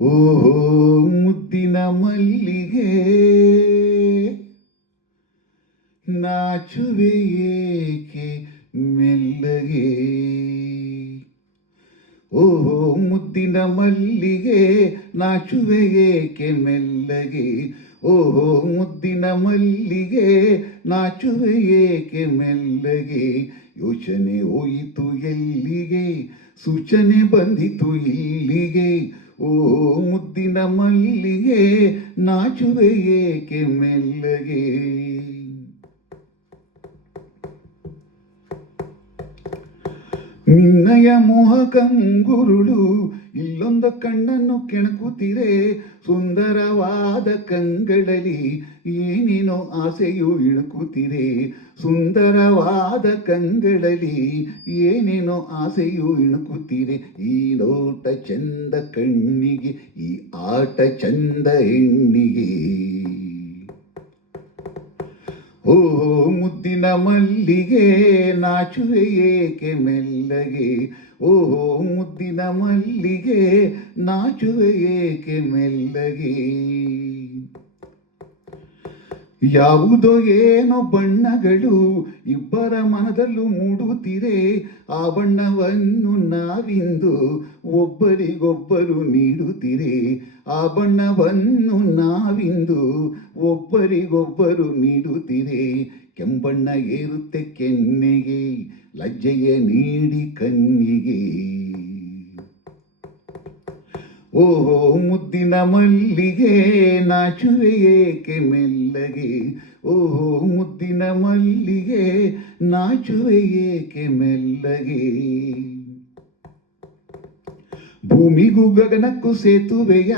ಓಹೋ ಮುದ್ದಿನ ಮಲ್ಲಿಗೆ ನಾಚುವೆ ಏಕೆ ಮೆಲ್ಲಗೆ. ಓಹೋ ಮುದ್ದಿನ ಮಲ್ಲಿಗೆ ನಾಚುವೆ ಏಕೆ ಮೆಲ್ಲಗೆ. ಓಹೋ ಮುದ್ದಿನ ಮಲ್ಲಿಗೆ ನಾಚುವೆ ಏಕೆ ಮೆಲ್ಲಗೆ. ಯೋಚನೆ ಹೋಯಿತು ಎಲ್ಲಿಗೆ, ಸೂಚನೆ ಬಂದಿತು ಇಲ್ಲಿಗೆ. ಓ ಮುದ್ದಿನ ಮಲ್ಲಿಗೆ ನಾಚುವೆ ಏಕೆ ಮೆಲ್ಲಗೆ. ನಿನ್ನಯ ಮೋಹ ಕಂಗುರುಳು ಇಲ್ಲೊಂದು ಕಣ್ಣನ್ನು ಕೆಣಕುತ್ತಿರೆ. ಸುಂದರವಾದ ಕಂಗಳಲ್ಲಿ ಏನೇನೋ ಆಸೆಯು ಇಣುಕುತ್ತಿರೆ. ಸುಂದರವಾದ ಕಂಗಳಲ್ಲಿ ಏನೇನೋ ಆಸೆಯು ಇಣುಕುತ್ತಿರೆ. ಈ ನೋಟ ಚಂದ ಕಣ್ಣಿಗೆ, ಈ ಆಟ ಚಂದ ಹೆಣ್ಣಿಗೆ. ಓ ಮುದ್ದಿನ ಮಲ್ಲಿಗೆ ನಾಚುವೆ ಏಕೆ ಮೆಲ್ಲಗೆ. ಓಹೋ ಮುದ್ದಿನ ಮಲ್ಲಿಗೆ ನಾಚುವೆ ಏಕೆ ಮೆಲ್ಲಗೆ. ಯಾವುದೋ ಏನೋ ಬಣ್ಣಗಳು ಇಬ್ಬರ ಮನದಲ್ಲೂ ಮೂಡುತ್ತಿರೆ. ಆ ಬಣ್ಣವನ್ನು ನಾವಿಂದು ಒಬ್ಬರಿಗೊಬ್ಬರು ನೀಡುತ್ತಿರೆ. ಆ ಬಣ್ಣವನ್ನು ನಾವಿಂದು ಒಬ್ಬರಿಗೊಬ್ಬರು ನೀಡುತ್ತಿರೆ. ಕೆಂಬಣ್ಣ ಏರುತ್ತೆ ಕೆನ್ನೆಗೆ, ಲಜ್ಜೆಯ ನೀಡಿ ಕಣ್ಣಿಗೆ. ಓಹೋ ಮುದ್ದಿನ ಮಲ್ಲಿಗೆ ನಾಚುವೆ ಏಕೆ ಮೆಲ್ಲಗೆ. ಓಹೋ ಮುದ್ದಿನ ಮಲ್ಲಿಗೆ ನಾಚುವೆ ಏಕೆ ಮೆಲ್ಲಗೆ. ಭೂಮಿಗೂ ಗಗನಕ್ಕೂ ಸೇತುವೆಯ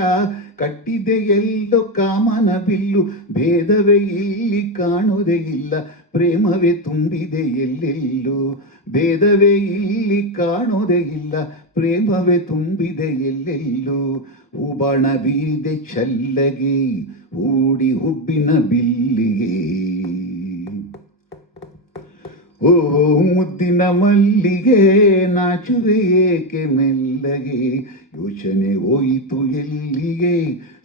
ಕಟ್ಟಿದೆ ಎಲ್ಲೋ ಕಾಮನ ಬಿಲ್ಲು. ಭೇದವೇ ಇಲ್ಲಿ ಕಾಣುವುದೇ ಇಲ್ಲ, ಪ್ರೇಮವೇ ತುಂಬಿದೆ ಎಲ್ಲೆಲ್ಲೂ. ಭೇದವೇ ಇಲ್ಲಿ ಕಾಣುವುದೇ ಇಲ್ಲ, ಪ್ರೇಮವೇ ತುಂಬಿದೆ ಎಲ್ಲೆಲ್ಲೂ. ಹೂಬಾಣ ಬೀರಿದೆ ಚಲ್ಲಗೆ, ಹೂಡಿ ಹುಬ್ಬಿನ ಬಿಲ್ಲಿಗೆ. ಓ ಮುದ್ದಿನ ಮಲ್ಲಿಗೆ ನಾಚುವೆ ಏಕೆ ಮೆಲ್ಲಗೆ. ಯೋಚನೆ ಹೋಯಿತು ಎಲ್ಲಿಗೆ,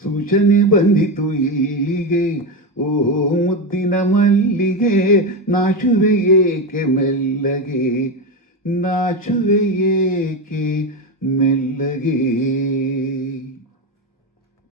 ಸೂಚನೆ ಬಂದಿತು ಇಲ್ಲಿಗೆ. ಓ ಮುದ್ದಿನ ಮಲ್ಲಿಗೆ ನಾಚುವೆ ಏಕೆ ಮೆಲ್ಲಗೆ. ನಾಚುವೆ ಏಕೆ ಮೆಲ್ಲಗೆ.